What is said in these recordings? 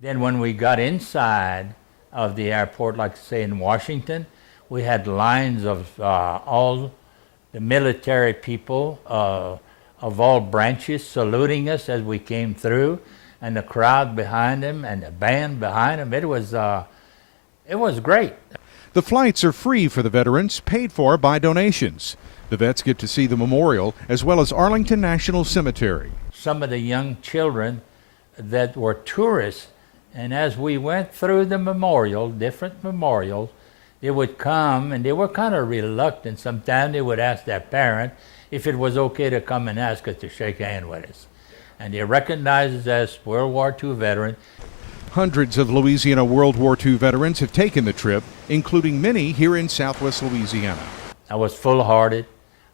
Then when we got inside of the airport, like say in Washington, we had lines of all the military people of all branches saluting us as we came through, and the crowd behind them and the band behind them. It was great. The flights are free for the veterans, paid for by donations. The vets get to see the memorial as well as Arlington National Cemetery. Some of the young children that were tourists, and as we went through the memorial, different memorials, they would come and they were kind of reluctant. Sometimes they would ask their parent if it was okay to come and ask us to shake hands with us. And they recognized us as World War II veterans. Hundreds of Louisiana World War II veterans have taken the trip, including many here in Southwest Louisiana. I was full-hearted.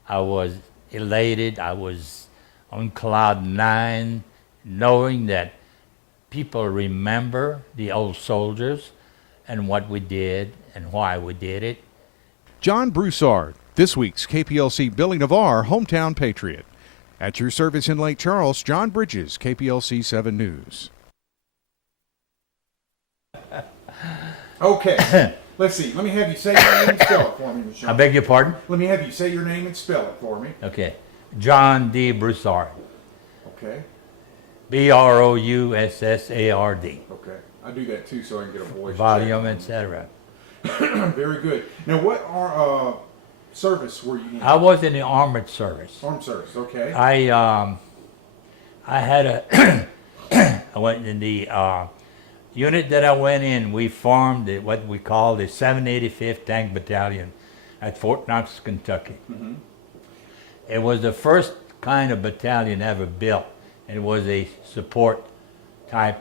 I was elated. I was on cloud nine, knowing that people remember the old soldiers and what we did and why we did it. John Broussard, this week's KPLC Billy Navarre Hometown Patriot. At your service in Lake Charles, John Bridges, KPLC 7 News. Okay, let's see. Let me have you say your name and spell it for me, Michelle. I beg your pardon? Let me have you say your name and spell it for me. Okay. John D. Broussard. Okay. Broussard. Okay. I do that too so I can get a voice. Volume, etc. Very good. Now, what service were you in? I was in the armored service. Armed service, okay. I had a I went in the unit that I went in. We formed what we call the 785th Tank Battalion at Fort Knox, Kentucky. Mm-hmm. It was the first kind of battalion ever built. It was a support type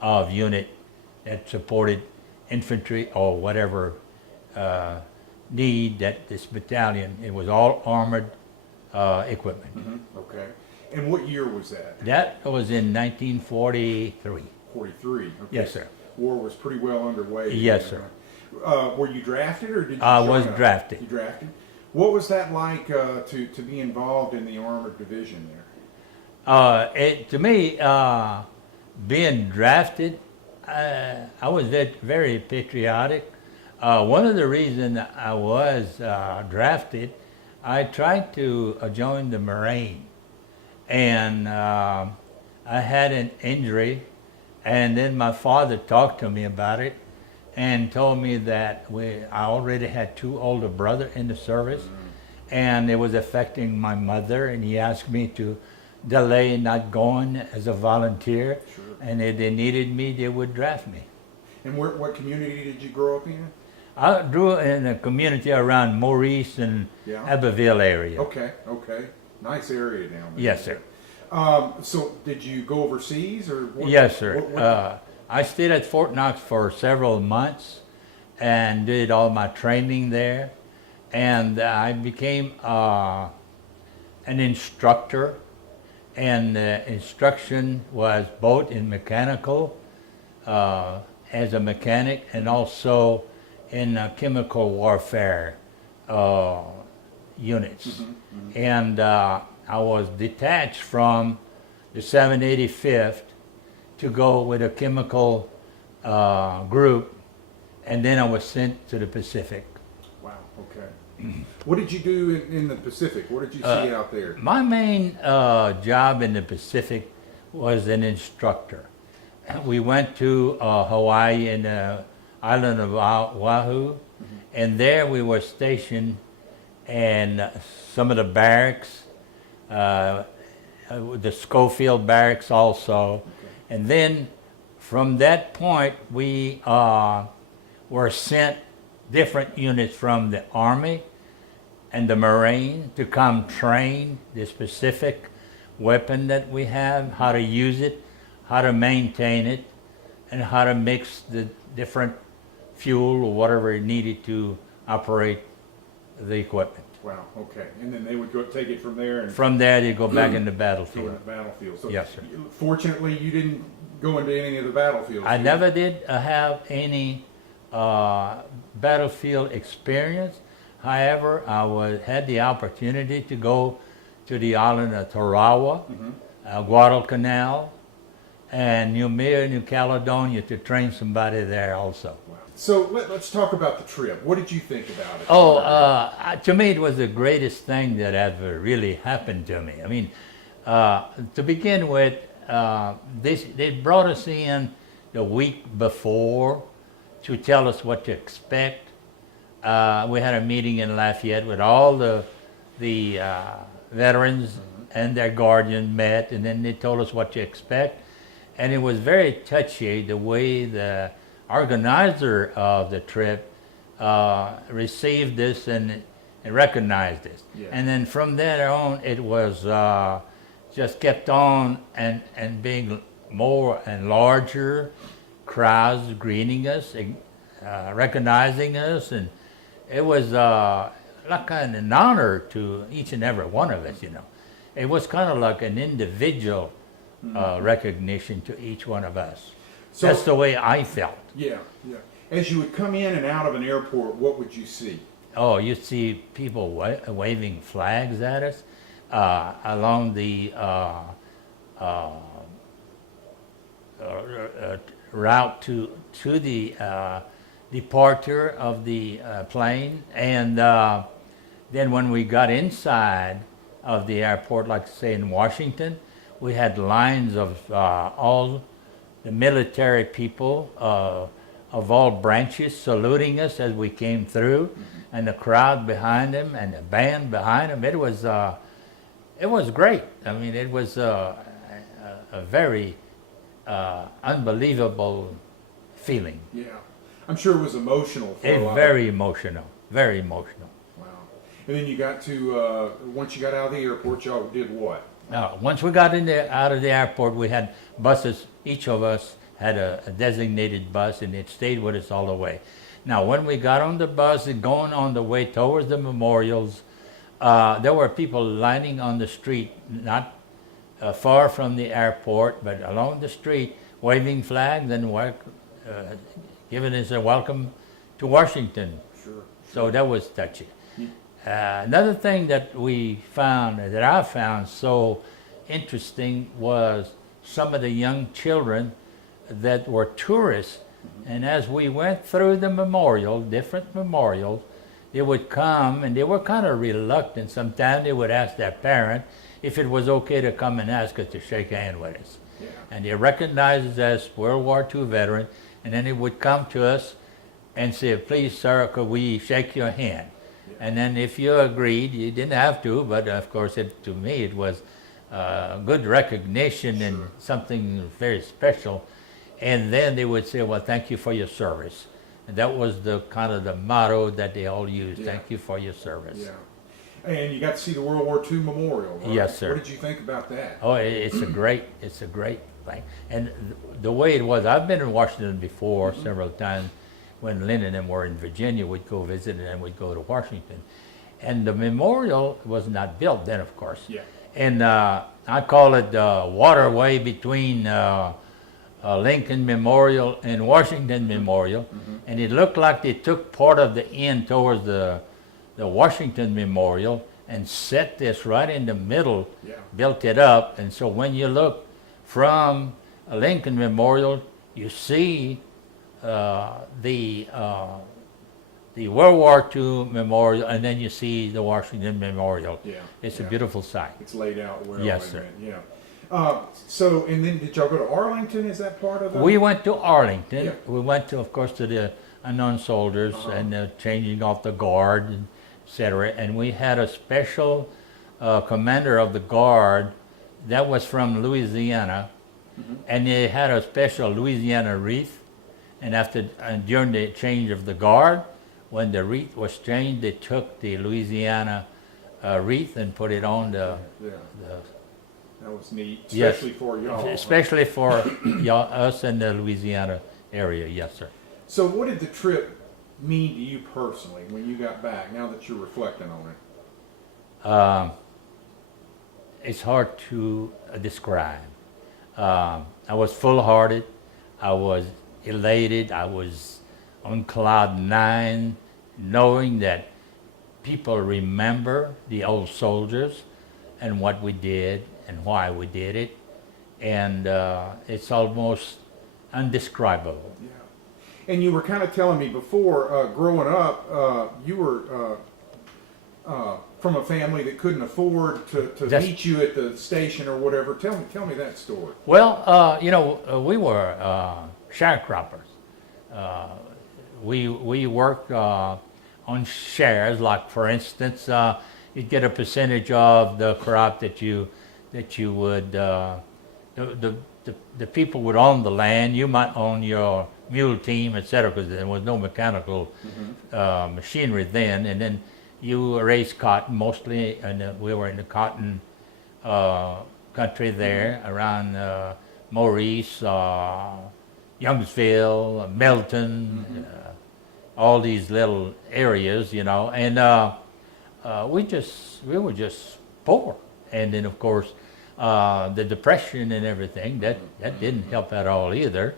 of unit that supported infantry or whatever need that this battalion. It was all armored equipment. Mm-hmm. Okay. And what year was that? That was in 1943. 43. Okay. Yes, sir. War was pretty well underway. Yes, sir. Were you drafted or did you I join was up? drafted. You drafted? What was that like to be involved in the armored division there? To me, being drafted, I was very patriotic. One of the reasons I was drafted, I tried to join the Marine, and I had an injury, and then my father talked to me about it and told me that I already had two older brothers in the service, and it was affecting my mother, and he asked me to delay not going as a volunteer. Sure. And if they needed me, they would draft me. And what community did you grow up in? I grew in a community around Maurice and Yeah. Abbeville area. Okay, okay. Nice area down there. Yes, sir. So did you go overseas or what? Yes, sir. What- I stayed at Fort Knox for several months and did all my training there. And I became an instructor. And instruction was both in mechanical, as a mechanic, and also in chemical warfare units. Mm-hmm, mm-hmm. And I was detached from the 785th to go with a chemical group, and then I was sent to the Pacific. Wow, okay. What did you do in the Pacific? What did you see out there? My main job in the Pacific was an instructor. We went to Hawaii and the island of Oahu, and there we were stationed in some of the barracks, the Schofield barracks also. Okay. And then from that point, we were sent different units from the Army and the Marine to come train the specific weapon that we have, how to use it, how to maintain it, and how to mix the different fuel or whatever needed to operate the equipment. Wow, okay. And then they would go take it from there and From there, they go back in the go in battlefield. the battlefield. So Yes, sir. Fortunately, you didn't go into any of the battlefields. I did you? never did have any battlefield experience. However, I had the opportunity to go to the island of Tarawa, Guadalcanal, and New Caledonia to train somebody there also. So let's talk about the trip. What did you think about it? To me, it was the greatest thing that ever really happened to me. I mean, to begin with, they brought us in the week before to tell us what to expect. We had a meeting in Lafayette with all the veterans and their guardian met, and then they told us what to expect. And it was very touchy the way the organizer of the trip received this and recognized this. Yeah. And then from there on, it was just kept on and being more and larger crowds greeting us, recognizing us, and it was like an honor to each and every one of us, you know. It was kind of like an individual recognition to each one of us. So- That's the way I felt. Yeah, yeah. As you would come in and out of an airport, what would you see? Oh, you see people waving flags at us along the route to the departure of the plane, and then when we got inside of the airport, like say in Washington, we had lines of all the military people of all branches saluting us as we came through, and the crowd behind them and the band behind them. It was great. I mean, it was a very unbelievable feeling. Yeah. I'm sure it was emotional for a lot. Very emotional, very emotional. Wow. And then you got to, once you got out of the airport, y'all did what? Once we got out of the airport, we had buses. Each of us had a designated bus, and it stayed with us all the way. Now, when we got on the bus and going on the way towards the memorials, there were people lining on the street, not far from the airport, but along the street, waving flags and giving us a welcome to Washington. Sure. So that was touching. Another thing that I found so interesting was some of the young children that were tourists, and as we went through the different memorials, they would come, and they were kind of reluctant. Sometimes they would ask their parent if it was okay to come and ask us to shake hands with us. Yeah. And they recognized us as World War II veteran, and then they would come to us and say, "Please, sir, could we shake your hand?" And then if you agreed, you didn't have to, but of course, to me, it was good recognition and something very special. And then they would say, "Well, thank you for your service." And that was the kind of the motto that they all used. Yeah. Thank you for your service. Yeah. And you got to see the World War II memorial, right? Yes, sir. What did you think about that? Oh, it's a great thing. And the way it was, I've been in Washington before several times. When Lynn and them were in Virginia, we'd go visit, and then we'd go to Washington. And the memorial was not built then, of course. Yeah. And I call it the waterway between Lincoln Memorial and Washington Memorial. And it looked like they took part of the end towards the Washington Memorial and set this right in the middle, Yeah. built it up. And so when you look from Lincoln Memorial, you see the World War II Memorial, and then you see the Washington Memorial. Yeah. It's Yeah. a beautiful sight. It's laid out well. Yes, and sir. Yeah. So, and then did y'all go to Arlington? Is that part of it? We went to Arlington. Yeah. We went to, of course, to the unknown soldiers and changing off the guard, and et cetera. And we had a special commander of the guard that was from Louisiana, and they had a special Louisiana wreath. And during the change of the guard, when the wreath was changed, they took the Louisiana wreath and put it on Yeah. That was neat, Yes. especially for y'all. especially for us in the Louisiana area. Yes, sir. So, what did the trip mean to you personally when you got back? Now that you're reflecting on it. It's hard to describe. I was full-hearted. I was elated. I was on cloud nine, knowing that people remember the old soldiers and what we did and why we did it. and it's almost undescribable. Yeah. And you were kind of telling me before, growing up, you were from a family that couldn't afford to That's- meet you at the station or whatever. Tell me that story. Well, we were sharecroppers. We worked on shares, like for instance, you'd get a percentage of the crop that you would the people would own the land. You might own your mule team, etc., because there was no mechanical machinery then. And then you raised cotton mostly, and we were in the cotton country there around Maurice, Youngsville, Melton, all these little areas, and we were just poor. And then of course the depression and everything that didn't help at all either.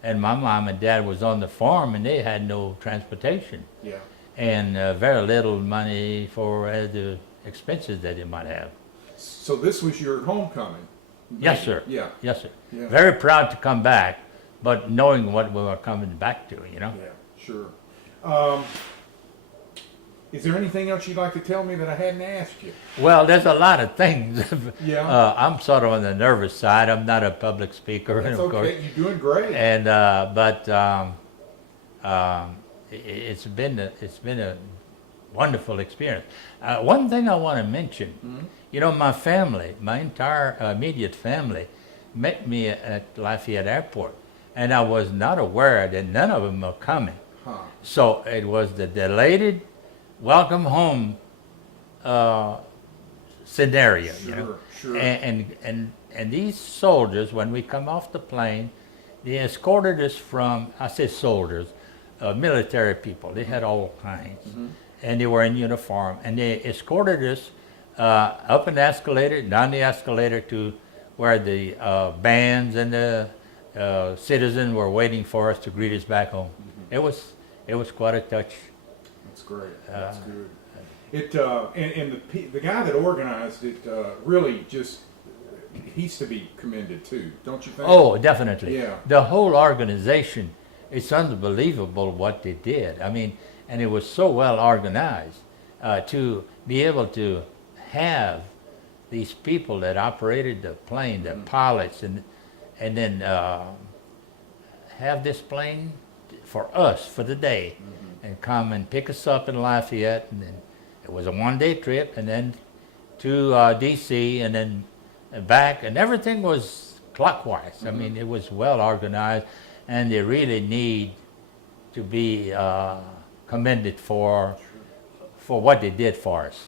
And my mom and dad was on the farm, and they had no transportation. Yeah. And very little money for the expenses that they might have. So this was your homecoming. Yes, sir. Yeah. Yes, sir. Yeah. Very proud to come back, but knowing what we were coming back to, Yeah, sure. Is there anything else you'd like to tell me that I hadn't asked you? Well, there's a lot of things. Yeah. I'm sort of on the nervous side. I'm not a public speaker, That's of course. okay. You're doing great. And it's been a wonderful experience. One thing I want to mention, my family, my entire immediate family, met me at Lafayette Airport, and I was not aware that none of them were coming. Huh. So it was the delayed welcome home scenario, Sure. And these soldiers, when we come off the plane, they escorted us from, I say soldiers, military people. They had all kinds, and they were in uniform, and they escorted us up an escalator, down the escalator to where the bands and the citizens were waiting for us to greet us back home. It was quite a touch. That's great. That's good. And the guy that organized it really just, he's to be commended too, don't you think? Oh, definitely. Yeah. The whole organization, it's unbelievable what they did. I mean, and it was so well organized to be able to have these people that operated the plane, the pilots, and then have this plane for us for the day, and come and pick us up in Lafayette, and then it was a one-day trip, and then to D.C., and then back, and everything was clockwise. I mean, it was well organized, and they really need to be commended for what they did for us.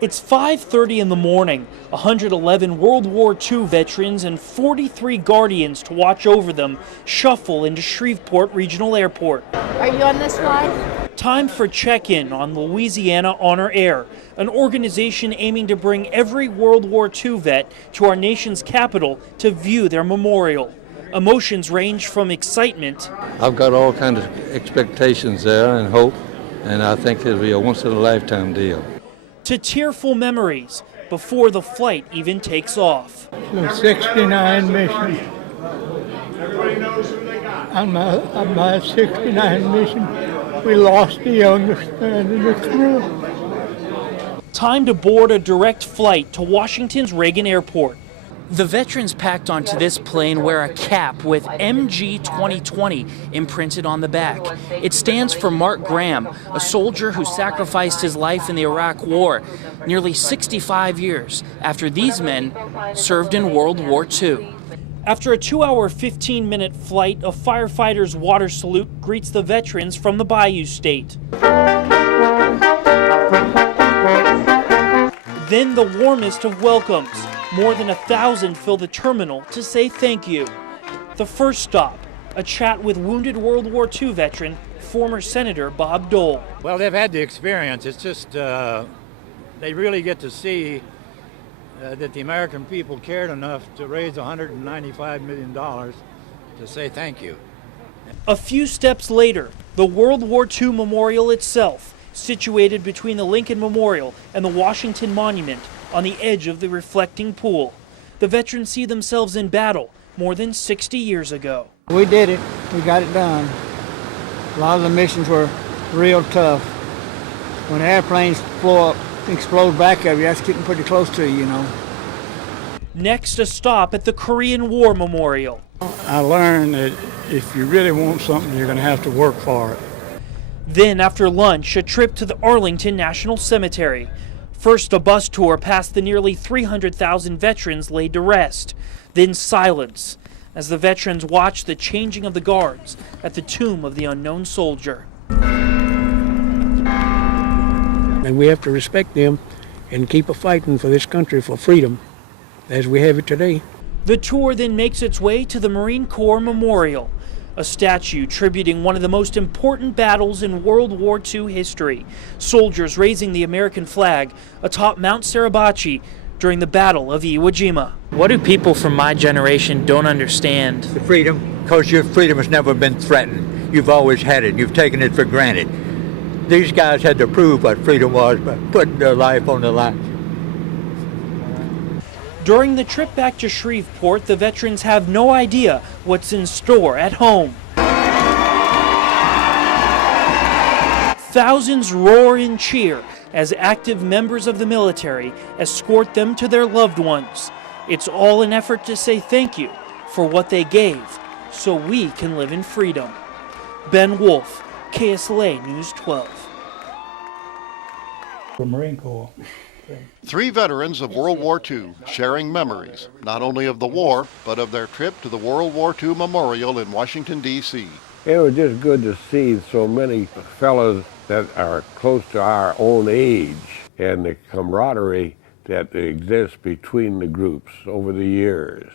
It's 5:30 in the morning. 111 World War II veterans and 43 guardians to watch over them shuffle into Shreveport Regional Airport. Are you on this flight? Time for check-in on Louisiana Honor Air, an organization aiming to bring every World War II vet to our nation's capital to view their memorial. Emotions range from excitement. I've got all kinds of expectations there and hope, and I think it'll be a once-in-a-lifetime deal. To tearful memories before the flight even takes off. The 69 mission. On my 69 mission, we lost the youngest man in the crew. Time to board a direct flight to Washington's Reagan Airport. The veterans packed onto this plane wear a cap with MG 2020 imprinted on the back. It stands for Mark Graham, a soldier who sacrificed his life in the Iraq War nearly 65 years after these men served in World War II. After a 2-hour, 15-minute flight, a firefighter's water salute greets the veterans from the Bayou State. Then the warmest of welcomes. More than 1,000 fill the terminal to say thank you. The first stop, a chat with wounded World War II veteran, former Senator Bob Dole. Well, they've had the experience. It's just they really get to see that the American people cared enough to raise $195 million to say thank you. A few steps later, the World War II memorial itself, situated between the Lincoln Memorial and the Washington Monument on the edge of the reflecting pool. the veterans see themselves in battle more than 60 years ago. We did it. We got it done. A lot of the missions were real tough. When airplanes blow up, explode back of you, that's getting pretty close to you, you know. Next, a stop at the Korean War Memorial. I learned that if you really want something, you're going to have to work for it. Then, after lunch, a trip to the Arlington National Cemetery. First, a bus tour past the nearly 300,000 veterans laid to rest. Then silence, as the veterans watch the changing of the guards at the tomb of the unknown soldier. And we have to respect them and keep fighting for this country for freedom as we have it today. The tour then makes its way to the Marine Corps Memorial, a statue tributing one of the most important battles in World War II history. Soldiers raising the American flag atop Mount Suribachi during the Battle of Iwo Jima. What do people from my generation don't understand? The freedom, because your freedom has never been threatened. You've always had it. You've taken it for granted. These guys had to prove what freedom was by putting their life on the line. During the trip back to Shreveport, the veterans have no idea what's in store at home. Thousands roar and cheer as active members of the military escort them to their loved ones. It's all an effort to say thank you for what they gave so we can live in freedom. Ben Wolf, KSLA News 12. The Marine Corps. 3 veterans of World War II sharing memories, not only of the war, but of their trip to the World War II Memorial in Washington, D.C. It was just good to see so many fellows that are close to our own age and the camaraderie that exists between the groups over the years.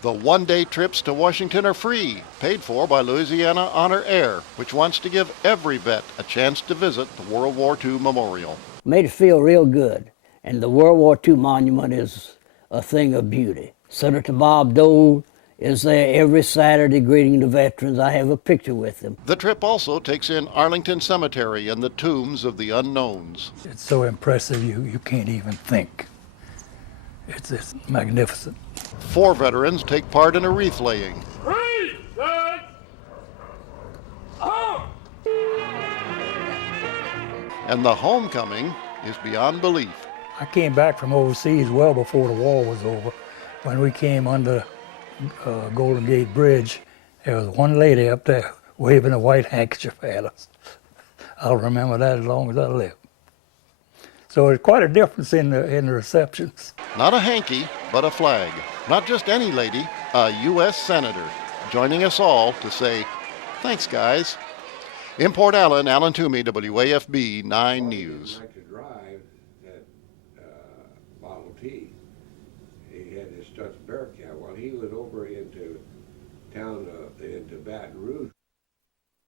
The one-day trips to Washington are free, paid for by Louisiana Honor Air, which wants to give every vet a chance to visit the World War II Memorial. Made it feel real good. And the World War II monument is a thing of beauty. Senator Bob Dole is there every Saturday greeting the veterans. I have a picture with him. The trip also takes in Arlington Cemetery and the tombs of the unknowns. It's so impressive you can't even think. It's magnificent. 4 veterans take part in a wreath laying. And the homecoming is beyond belief. I came back from overseas well before the war was over. When we came under Golden Gate Bridge, there was one lady up there waving a white handkerchief at us. I'll remember that as long as I live. So there's quite a difference in the receptions. Not a hanky, but a flag. Not just any lady, a U.S. Senator, joining us all to say, thanks, guys. In Port Allen, Alan Toomey, WAFB 9 News. To drive that Model T. He had his Stutz Bearcat while he was